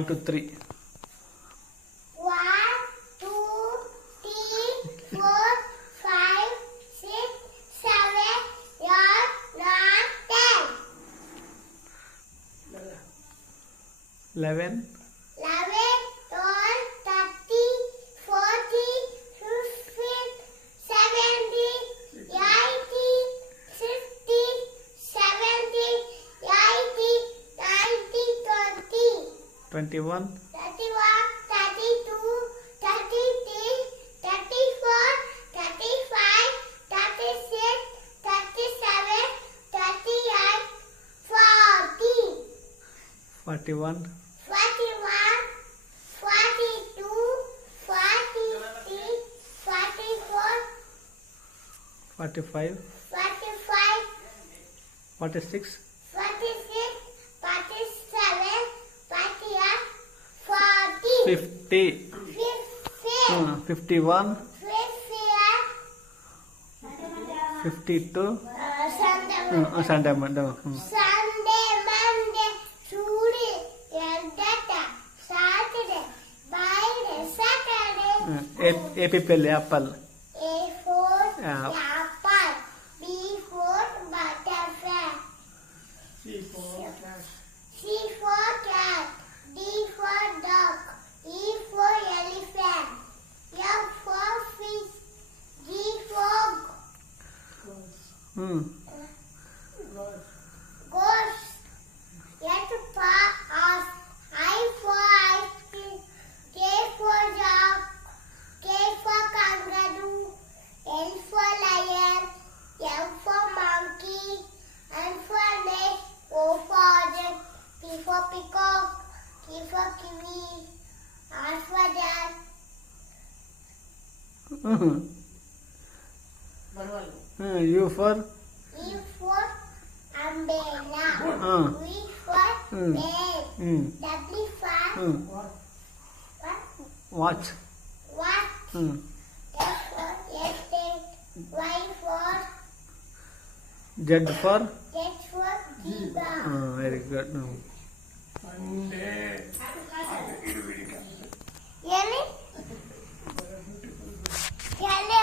1, 2, 3. 1, 2, 3, 4, 5, 6, 7, 8, 9, 10. 11. 11, 12, 13, 14, 15, 17, 18, 16, 17, 18, 19, 20. 21. 31, 32, 33, 34, 35, 36, 37, 38, 40. 41. 41, 42, 43, 44, 45. 45, 46. 46, 47, 48, 40. 50. 51. 52. Sunday, Monday. Sunday, Monday, Tuesday, Saturday, Friday, Saturday. Apple, apple. A for Yeah. apple, B for butterfly, C for cat, D for dog, E for elephant, F for fish, G for ghost, H for us, I for ice cream, K for dog, K for kangaroo, L for lion, M for monkey, N for snake, O for orange, P for peacock, Q for kiwi, R for dog, U for E for umbrella, V for bed, W for watch. what, X for estate, Y for Z for zebra. very good. Really? Really?